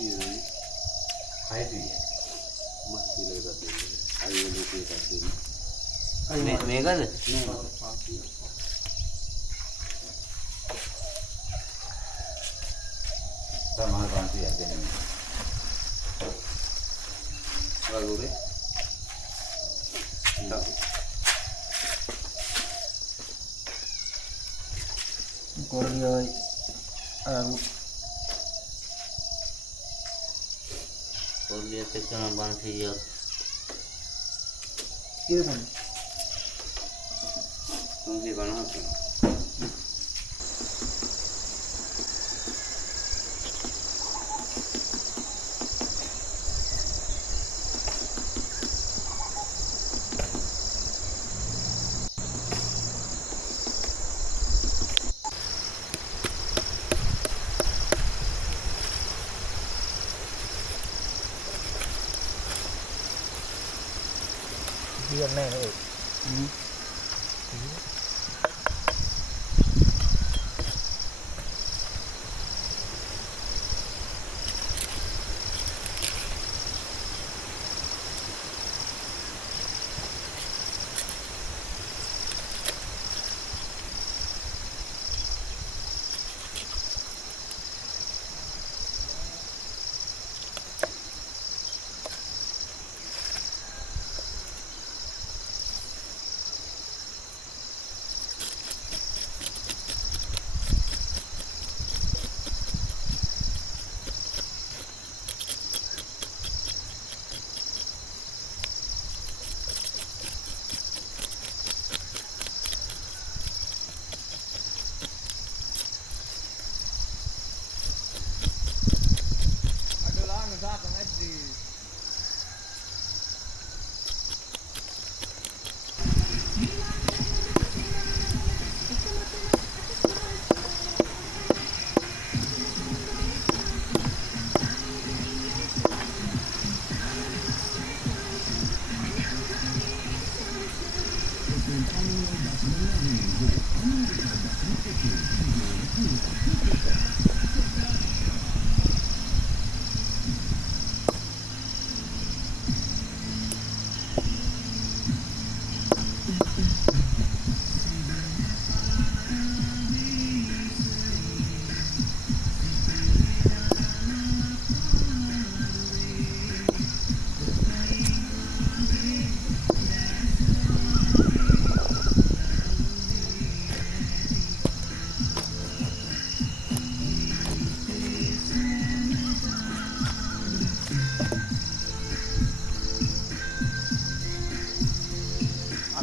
Ini hai tu ya. Masih lagi tak ada. Ayo nanti tak ada. Mega tu? Sama nanti ada ni. Bagus deh. Tak. Korea Kalau dia tekan bangsa dia. kira kan Tunggu kan apa? dia này nữa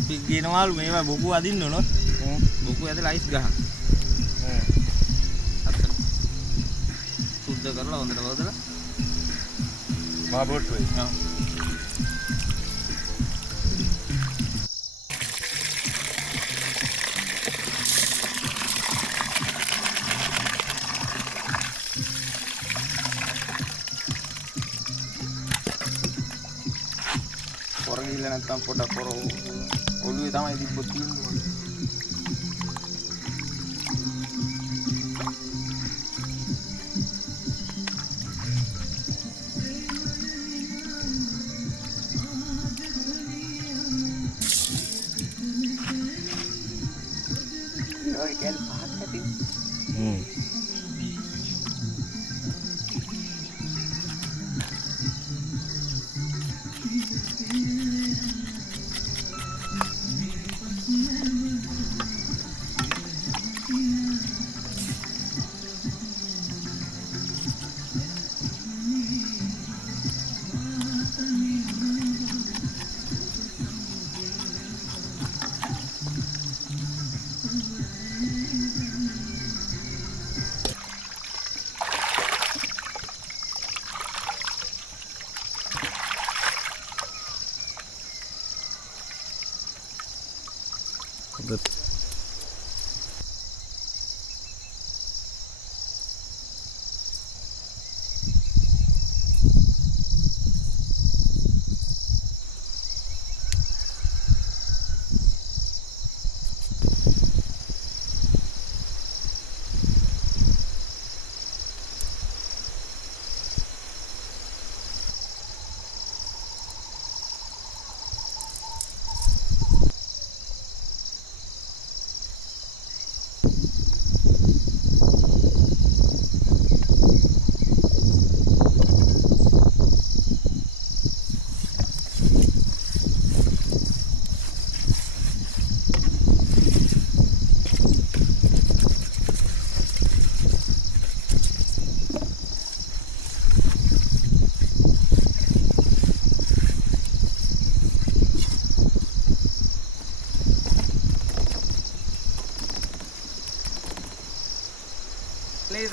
අපි කියනවලු මේවා බොකු අදින්න ඕන. බොකු ඇදලා ice ගහන්න. අතන. සුද්ධ කරලා හොඳට වදලා. මා බොට්ටුවේ ආ. පොර ගිහලා නැත්තම් පොඩක් පොර ඔළුවේ තමයි තිබ්බොත් තියෙන්නේ. Oi, kan pahat tadi.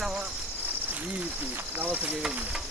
තමයි ජීවිතේ දවසක වෙන්නේ.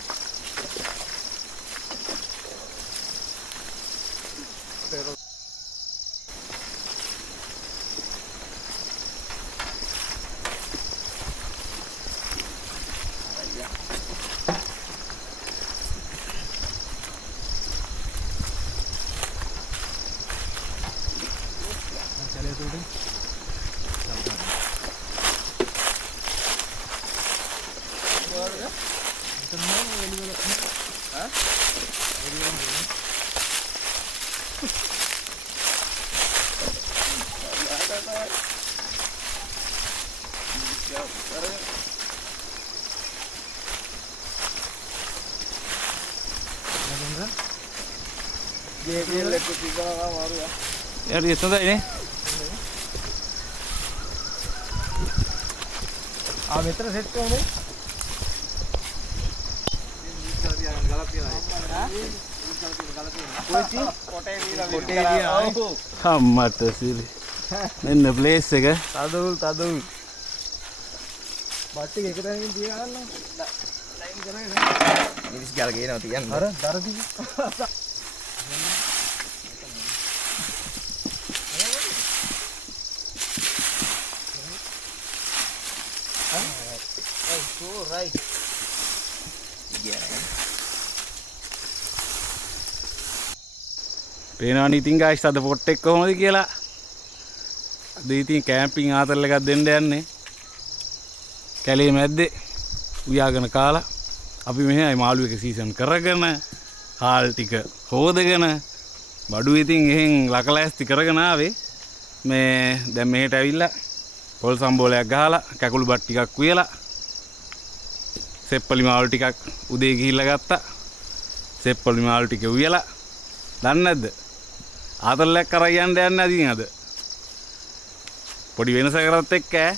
यार ये तो नहीं ආ මෙතන සෙට් වෙන්නේ මට සිරි එන්න ප්ලේස් එක තදවුල් බට් එක තැනකින් තියා ගන්න ලයින් කරගෙන මිනිස් ගාල ගේනවා තියන්න අර දරදි right පේනවනේ ඉතින් ගායිස් අද පොට් එක කොහොමද කියලා. අද ඉතින් කැම්පින් ආතල් එකක් දෙන්න යන්නේ. කැලේ මැද්දේ උයාගෙන කාලා අපි මෙහෙයි මාළු එක සීසන් කරගෙන හාල් ටික හොදගෙන බඩු ඉතින් එහෙන් ලකලෑස්ති කරගෙන ආවේ. මේ දැන් මෙහෙට ඇවිල්ලා පොල් සම්බෝලයක් ගහලා කැකුළු බත් ටිකක් උයලා සෙප්පලි මාළු ටිකක් උදේ ගිහිල්ලා ගත්තා. සෙප්පලි මාළු ටික උයලා දන්නේ නැද්ද? ආතල්ලයක් කරා යන්න යන්නේ නැදින් අද. පොඩි වෙනසක් කරත් එක්ක ඈ.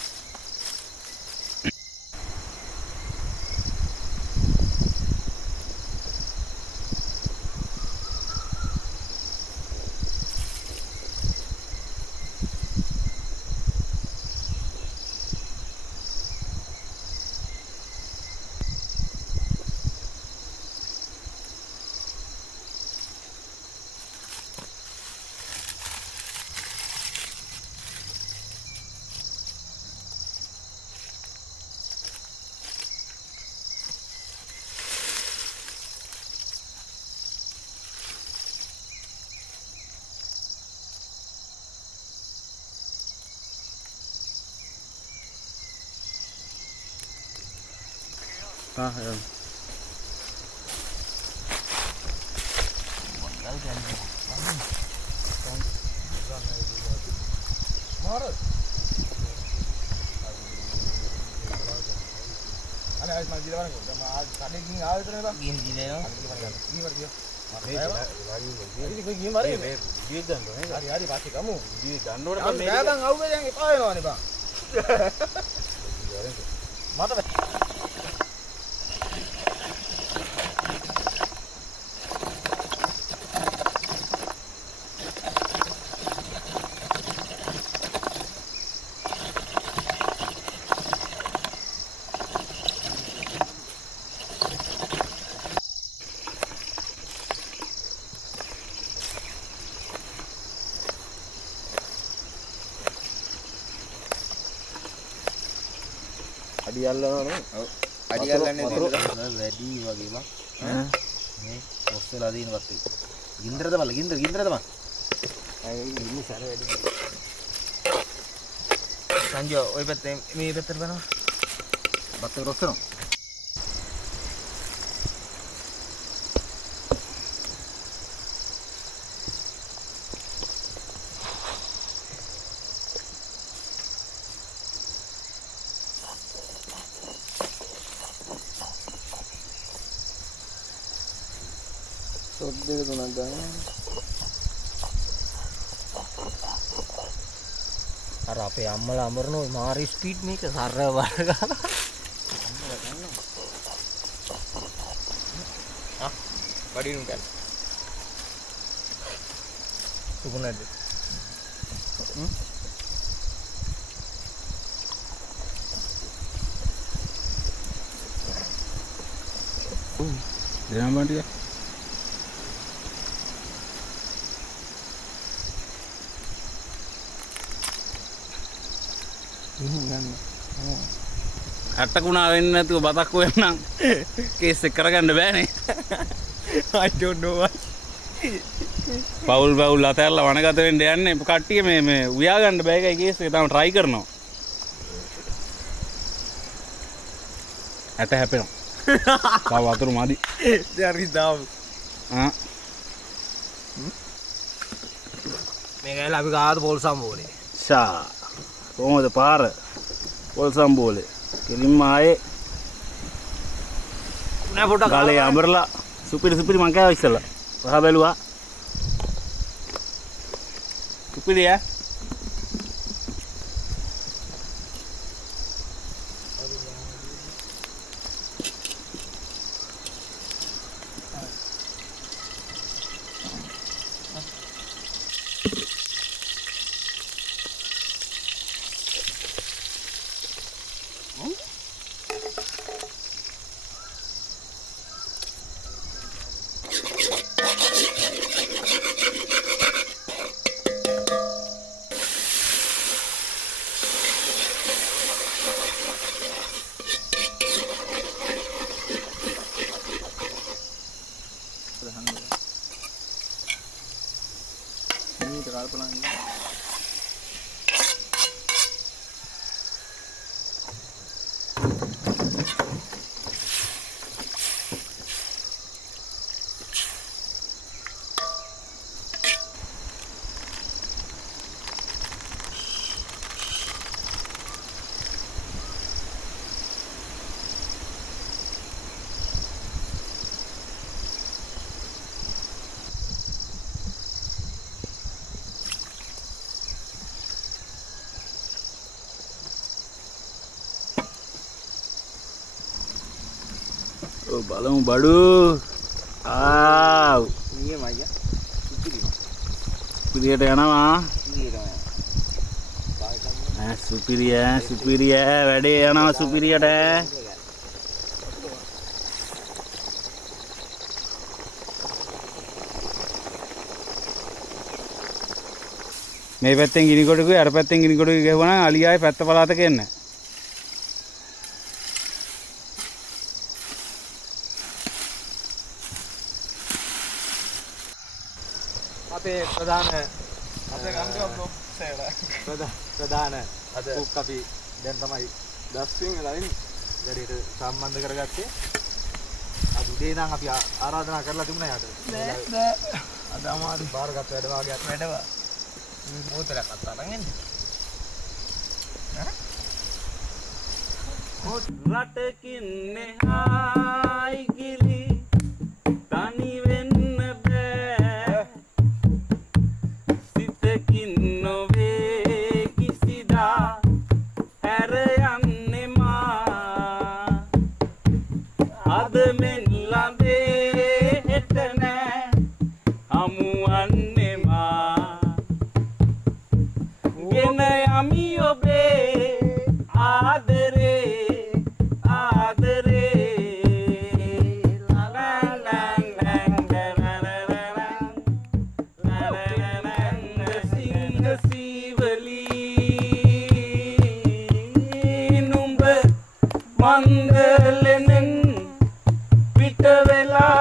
Ah, ya. අඩි අල්ලනවනේ. ඔව්. අඩි අල්ලන්නේ වැඩි වගේ බං. මේ ඔස්සලා දිනවත් එක. ගින්දරද බල ගින්දරද බං. අය ඉන්නේ සැර වැඩි. සංජෝ ඔය පැත්තේ මේ පැත්තට බලනවා. බත් එක රොස්සනවා. සොත් දෙක තුනක් ගන්න. අර අපේ අම්මලා අමරන ওই මාරි ස්පීඩ් මේක සර වර ගාලා. ආ වඩිනුම් ගන්න. සුගුණද? හ්ම්. දෙනම් බං ටික. අට්ටකුණා වෙන්නේ නැතුව බතක් හොයන්නම් කේස් එක කරගන්න බෑනේ. I don't know why. පවුල් අතැරලා වනගත වෙන්න යන්නේ කට්ටිය මේ උයා ගන්න බෑ එකයි කේස් එක තාම try කරනවා. ඇට හැපෙනවා. තව වතුර මදි. There is down. ආ මේකයි අපි කාද පොල් සම්බෝලේ. ෂා කොහොමද පාර පොල් සම්බෝලේ කෙලින්ම ආයේ නෑ පොඩක් ගාලේ අඹරලා සුපිරි මං කෑවා ඉස්සලා පහ බැලුවා සුපිරි ඈ බලමු බඩු ආව් නියම අයියා. සුපිරියට යනවා සුපිරිය වැඩේ යනවා සුපිරියට මේ පැත්තෙන් ගිනි කොටකුයි අර පැත්තෙන් ගිනි කොටකුයි ගහුවා නම් අලියාවේ පැත්ත පළාතක එන්නේ අපේ ප්‍රධාන අපේ ගම්කෝ බ්ලොග් ප්‍රධාන කුක් අපි දැන් තමයි 10 වෙනි වෙලා ඉන්නේ. වැඩේට සම්බන්ධ කරගත්තේ. අද උදේ නම් අපි ආරාධනා කරලා තිබුණා යාට. නෑ. අද අමාරු බාරගත් වැඩ වාගයක් වැඩව. මේ බෝතලයක් අත්අරන් එන්නේ. රටකින් නෙහායි ගිලි තනි වෙන්න බෑ සිතකින් නොවේ කිසිදා හැර යන්නේ මා අද මෙන් ළඟේ හෙට නෑ හමුවන්නේ මා ගෙන යමි ඔබේ ආදරේ මංගලෙන් පිට වෙලා